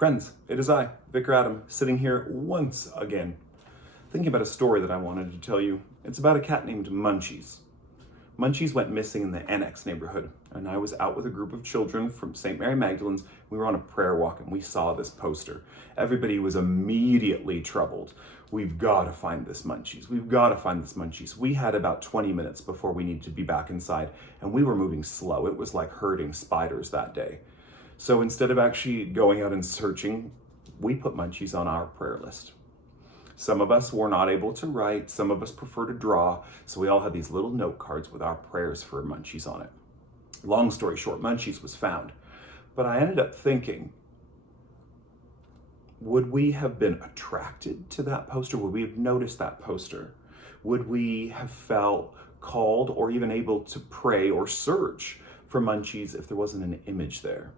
Friends, it is I, Vicar Adam, sitting here once again, thinking about a story that I wanted to tell you. It's about a cat named Munchies. Munchies went missing in the Annex neighborhood, and I was out with a group of children from St. Mary Magdalene's. We were on a prayer walk, and we saw this poster. Everybody was immediately troubled. We've got to find this Munchies. We've got to find this Munchies. We had about 20 minutes before we needed to be back inside, and we were moving slow. It was like herding spiders that day. So instead of actually going out and searching, we put Munchies on our prayer list. Some of us were not able to write, some of us prefer to draw, so we all had these little note cards with our prayers for Munchies on it. Long story short, Munchies was found. But I ended up thinking, would we have been attracted to that poster? Would we have noticed that poster? Would we have felt called or even able to pray or search for Munchies if there wasn't an image there?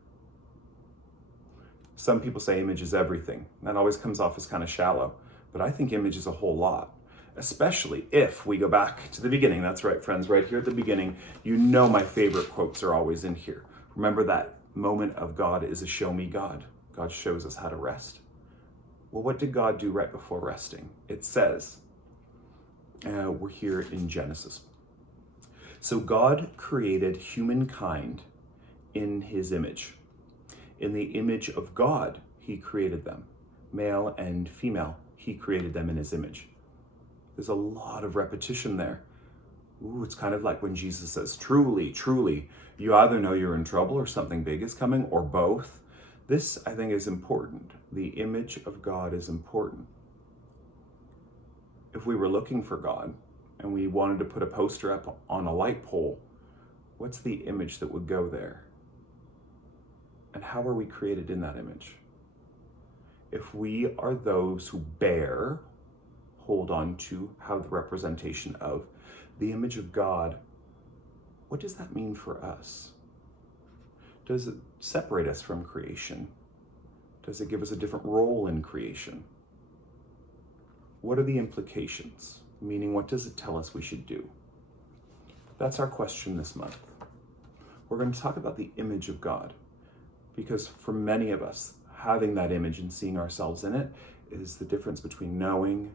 Some people say image is everything. That always comes off as kind of shallow, but I think image is a whole lot, especially if we go back to the beginning. That's right, friends, right here at the beginning. You know my favorite quotes are always in here. Remember that moment of God is a show me God. God shows us how to rest. Well, what did God do right before resting? It says, we're here in Genesis. So God created humankind in his image. In the image of God, he created them. Male and female, he created them in his image. There's a lot of repetition there. Ooh, it's kind of like when Jesus says, truly, truly, you either know you're in trouble or something big is coming, or both. This, I think, is important. The image of God is important. If we were looking for God and we wanted to put a poster up on a light pole, what's the image that would go there? And how are we created in that image? If we are those who hold on to, have the representation of the image of God, what does that mean for us? Does it separate us from creation? Does it give us a different role in creation? What are the implications? Meaning, what does it tell us we should do? That's our question this month. We're going to talk about the image of God, because for many of us, having that image and seeing ourselves in it is the difference between knowing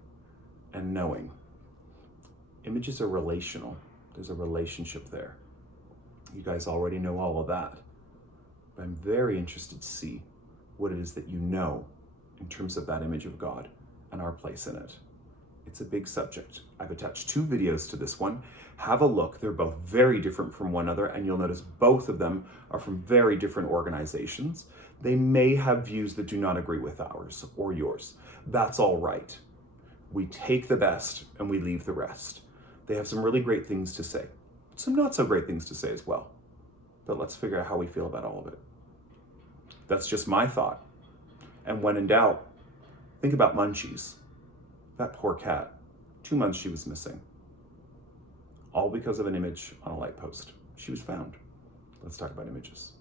and knowing. Images are relational. There's a relationship there. You guys already know all of that. But I'm very interested to see what it is that you know in terms of that image of God and our place in it. It's a big subject. I've attached 2 videos to this one. Have a look. They're both very different from one another, and you'll notice both of them are from very different organizations. They may have views that do not agree with ours or yours. That's all right. We take the best and we leave the rest. They have some really great things to say, some not so great things to say as well. But let's figure out how we feel about all of it. That's just my thought. And when in doubt, think about Munchies. That poor cat. 2 months she was missing. All because of an image on a light post. She was found. Let's talk about images.